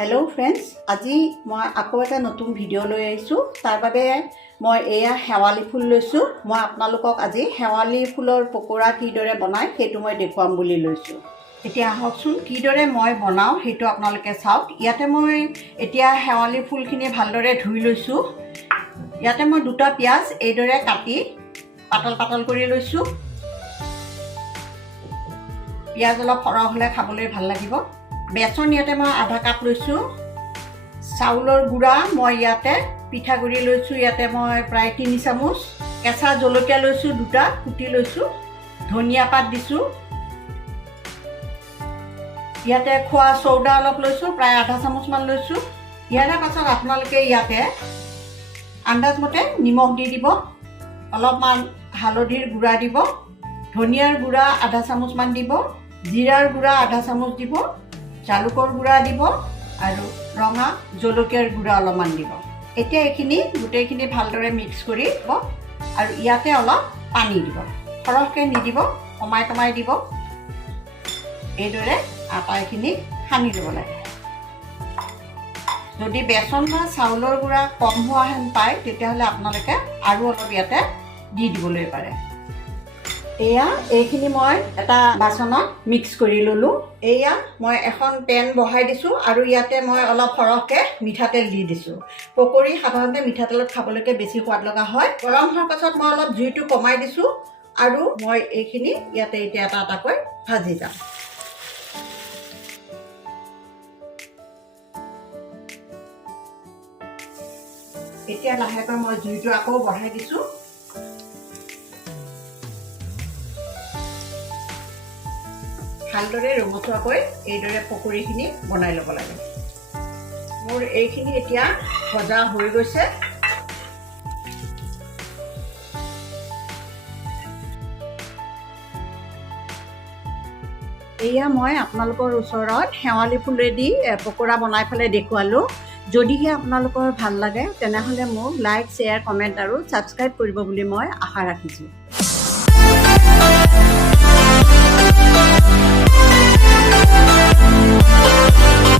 Hello friends, আজি মই আকৌ এটা নতুন ভিডিও লৈ আহিছো। তাৰ বাবে মই এয়া হেৱালী ফুল লৈছো। মই আপোনালোকক আজি হেৱালী ফুলৰ পকোৰা কিদৰে বনাই সেইটো মই দেখুৱাম বুলি লৈছো। এতিয়া আহকচোন কিদৰে মই বনাও সেইটো আপোনালোকে চাওক। ইয়াতে মই এতিয়া হেৱালী ফুলখিনি ভালদৰে ধুই লৈছো। ইয়াতে মই দুটা পিয়াজ এইদৰে কাটি পাতল পাতল কৰি লৈছো। পিয়াজ অলপ সৰহ হ'লে খাবলৈ ভাল লাগিব। বেচন ইয়াতে মই আধা কাপ লৈছো। চাউলৰ গুড়া মই ইয়াতে পিঠাগুড়ি লৈছো। ইয়াতে মই প্ৰায় 3 চামুচ। কেঁচা জলকীয়া লৈছো দুটা, কুটি লৈছো। ধনিয়া পাত দিছো। ইয়াতে খোৱা চৌদা অলপ লৈছো, প্ৰায় আধা চামুচ মান লৈছো। ইয়াৰ পাছত আপোনালোকে ইয়াতে আন্দাজ মতে নিমখ দি দিব। অলপমান হালধিৰ গুড়া দিব। ধনিয়াৰ গুড়া আধা চামুচ মান দিব। জিৰাৰ গুড়া আধা চামুচ দিব। জালুকৰ গুড়া দিব আৰু ৰঙা জলকীয়াৰ গুড়া অলপমান দিব। এতিয়া এইখিনি গোটেইখিনি ভালদৰে মিক্স কৰি দিব আৰু ইয়াতে অলপ পানী দিব। সৰহকৈ নিদিব, কমাই কমাই দিব। এইদৰে আটাইখিনি সানি ল'ব লাগে। যদি বেচন বা চাউলৰ গুড়া কম হোৱা হেন পায় তেতিয়াহ'লে আপোনালোকে আৰু অলপ ইয়াতে দি দিবলৈ পাৰে। এয়া এইখিনি মই এটা বাচনত মিক্স কৰি ললো। এয়া মই এখন পেন বহাই দিছো আৰু ইয়াতে মই অলপ সৰহকৈ মিঠাতেল দি দিছো। পকৰি সাধাৰণতে মিঠাতেলত খাবলৈকে বেছি সোৱাদ লগা হয়। গৰম হোৱাৰ পাছত মই অলপ জুইটো কমাই দিছো আৰু মই এইখিনি ইয়াতে এতিয়া এটা এটাকৈ ভাজি যাম। এতিয়া লাহেকৈ মই জুইটো আকৌ বঢ়াই দিছো। ভালদৰে ৰঙচুৱাকৈ এইদৰে পকৰিখিনি বনাই ল'ব লাগে। মোৰ এইখিনি এতিয়া ভজা হৈ গৈছে। এয়া মই আপোনালোকৰ ওচৰত হেৱালী ফুলেদি পকোৰা বনাই পেলাই দেখুৱালোঁ। যদিহে আপোনালোকৰ ভাল লাগে তেনেহ'লে মোক লাইক, শ্বেয়াৰ, কমেণ্ট আৰু ছাবস্ক্ৰাইব কৰিব বুলি মই আশা ৰাখিছোঁ।